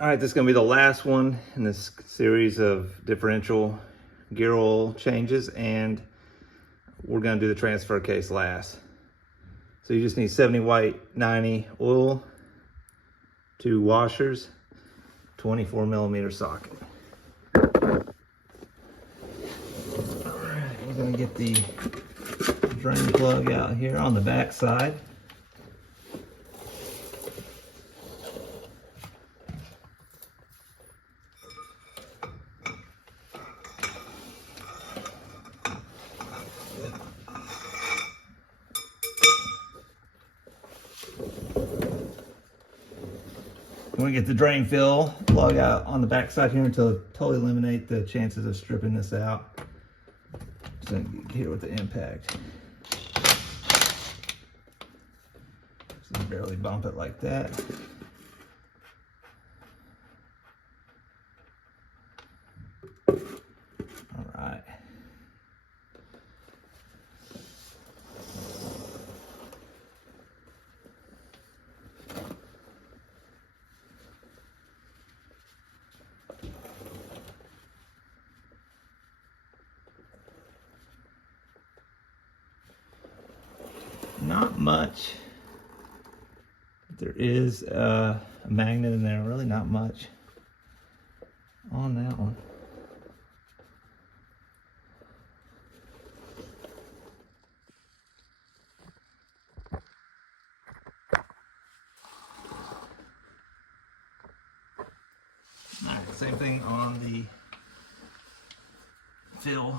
All right, this is gonna be the last one in this series of differential gear oil changes, and we're gonna do the transfer case last. So you just need 70 white, 90 oil, 2 washers, 24mm socket. All right, we're gonna get the drain plug out here on the back side. I'm gonna get the drain fill plug out on the back side here to totally eliminate the chances of stripping this out. Just gonna get here with the impact. Just barely bump it like that. All right. Not much. There is a magnet in there, really not much on that one. All right, same thing on the fill.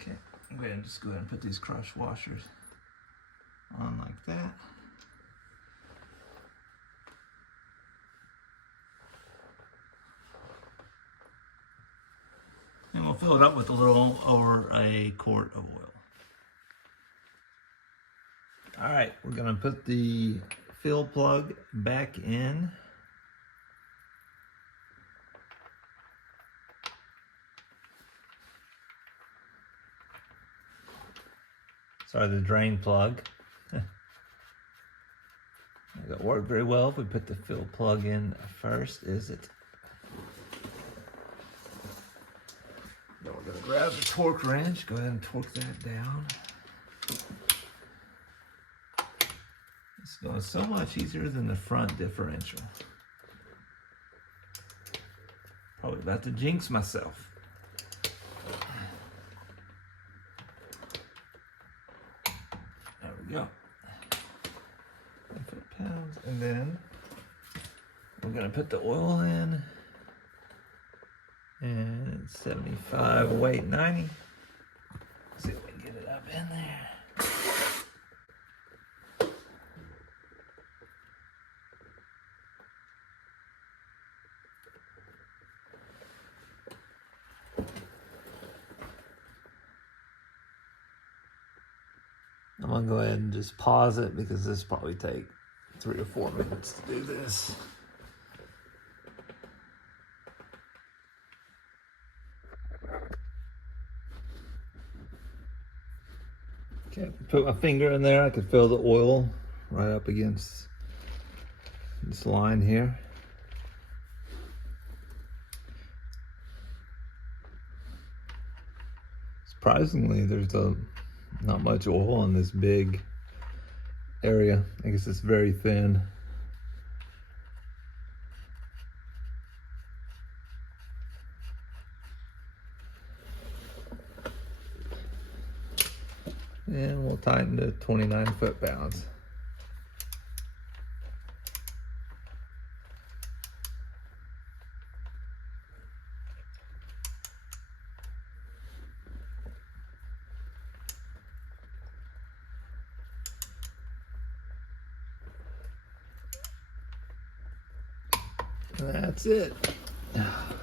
Okay, I'm going to just go ahead and put these crush washers on like that. And we'll fill it up with a little over a quart of oil. All right, we're going to put the fill plug back in. Sorry, the drain plug. That worked very well if we put the fill plug in first, is it? Then we're going to grab the torque wrench, go ahead and torque that down. It's going so much easier than the front differential. Probably about to jinx myself. There we go. 10 foot-pounds, and then we're going to put the oil in. And it's 75 weight 90. Let's see if we can get it up in there. I'm gonna go ahead and just pause it because this probably take 3 or 4 minutes to do this. Okay, put my finger in there. I could feel the oil right up against this line here. Surprisingly, there's not much oil in this big area. I guess it's very thin. And we'll tighten to 29 foot-pounds. That's it. it.